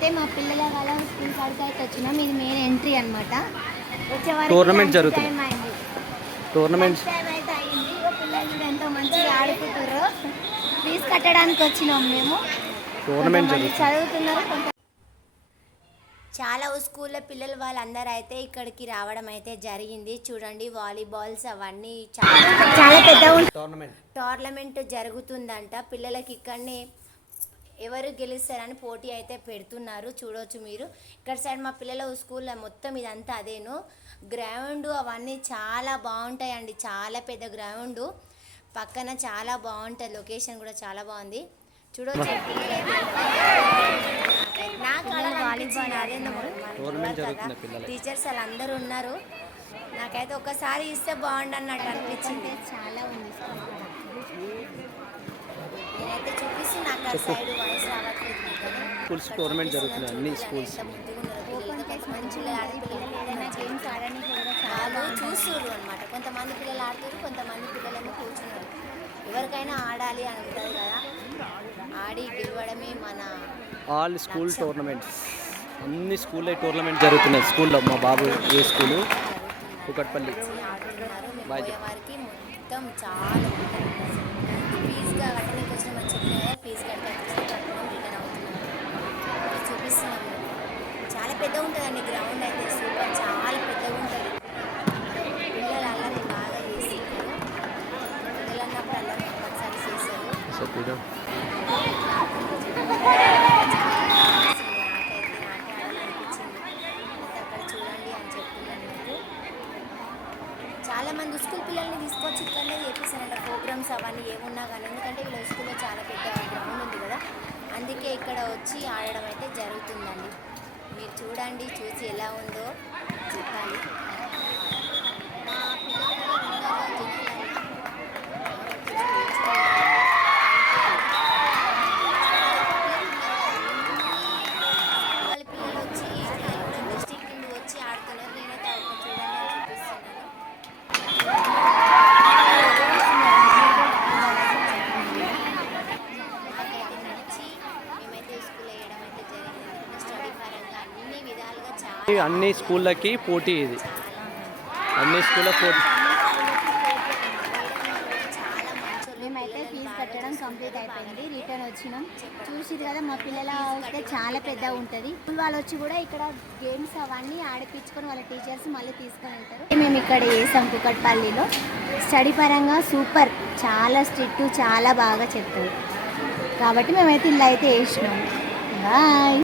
మేమైతే మా పిల్లల వాళ్ళ స్కూల్ కాడికి అయితే వచ్చినాం. ఇది మెయిన్ ఎంట్రీ అనమాట. వచ్చేవారు టోర్నమెంట్ జరుగుతుంది. టోర్నమెంట్ టైం అయితే అయింది. పిల్లలు కూడా ఎంతో మంచిగా ఆడుకుంటారు. ఫీజు కట్టడానికి వచ్చినాం మేము. టోర్నమెంట్ చదువుతున్నారు. చాలా స్కూల్లో పిల్లలు వాళ్ళందరూ అయితే ఇక్కడికి రావడం అయితే జరిగింది. చూడండి వాలీబాల్స్ అవన్నీ చాలా పెద్ద టోర్నమెంట్ జరుగుతుందంట. పిల్లలకి ఇక్కడనే ఎవరు గెలుస్తారని పోటీ అయితే పెడుతున్నారు. చూడవచ్చు మీరు. ఇక్కడ సైడ్ మా పిల్లల స్కూల్లో మొత్తం ఇదంతా అదేను. గ్రౌండ్ అవన్నీ చాలా బాగుంటాయండి. చాలా పెద్ద గ్రౌండ్ పక్కన చాలా బాగుంటుంది. లొకేషన్ కూడా చాలా బాగుంది. చూడవచ్చు టీచర్స్ వాళ్ళందరూ ఉన్నారు. నాకైతే ఒకసారి ఇస్తే బాగుండు అన్నట్టు అనిపించింది. చాలా ఉంది. నేనైతే చూపిస్తే నాకు ఆ సైడ్ వాయిస్ రావట్లేదు. టోర్నమెంట్ జరుగుతున్నాయి అన్ని స్కూల్స్. మంచిగా ఆడపిల్లలు ఏదైనా గేమ్స్ ఆడడానికి కూడా చాలా చూస్తున్నారు అనమాట. కొంతమంది పిల్లలు ఆడుతారు, కొంతమంది పిల్లలేమో కూర్చున్నారు. ఎవరికైనా ఆడాలి అని ఉంటుంది కదా, ఆడి గెలవడమే మన ఆల్ స్కూల్ టోర్నమెంట్స్. అన్ని స్కూల్లో టోర్నమెంట్ జరుగుతున్నాయి. స్కూల్లో మా బాబు ఏ స్కూలు కుకట్పల్లి వారికి మొత్తం చాలా ఫీజుగా కట్టడానికి వచ్చిన మంచి ఫీజు కట్టడానికి రిటర్న్ అవుతున్నాం. చూపిస్తున్నాం. చాలా పెద్దగా ఉంటుందండి గ్రౌండ్ అయితే. సూపర్ చాలా పెద్దగా ఉంటుంది. పిల్లలు అల్లరి బాగా చేస్తున్నారు. పిల్లలు అన్నప్పుడు అల్లరి కంపల్సరీ చేస్తారు. చాలా మంది స్కూల్ పిల్లల్ని తీసుకొచ్చి ఇక్కడనే చేపిస్తారంట ప్రోగ్రామ్స్ అవన్నీ ఏమున్నా కానీ. ఎందుకంటే వీళ్ళ స్కూల్లో చాలా పెద్ద గ్రౌండ్ ఉంది కదా, అందుకే ఇక్కడ వచ్చి ఆడడం అయితే జరుగుతుందండి. మీరు చూడండి, చూసి ఎలా ఉందో చెప్పాలి. మా పిల్లలు వచ్చి డిస్ట్రిక్ట్ నుండి వచ్చి ఆడుతున్నారు. నేనైతే ఒక చూడండి చూపిస్తున్నాను. నాకైతే నచ్చి మేమైతే స్కూల్ వేయడం అయితే జరిగింది. స్టడీ పరంగా అన్ని విధాలుగా చాలా అన్ని స్కూళ్ళకి పోటీ ఇది. అన్ని స్కూళ్ళ పోటీ. మేమైతే ఫీజు కట్టడం కంప్లీట్ అయిపోయింది. రిటర్న్ వచ్చినాం. చూసిరు కదా మా పిల్లల వస్తే చాలా పెద్దగా ఉంటుంది. వాళ్ళు వచ్చి కూడా ఇక్కడ గేమ్స్ అవన్నీ ఆడిపించుకొని వాళ్ళ టీచర్స్ మళ్ళీ తీసుకొని వెళ్తారు. మేము ఇక్కడ వేసాం కుకట్పల్లిలో. స్టడీ పరంగా సూపర్, చాలా స్ట్రిక్ట్, చాలా బాగా చెప్తారు. కాబట్టి మేమైతే ఇల్లు అయితే వేసినాం. బాయ్.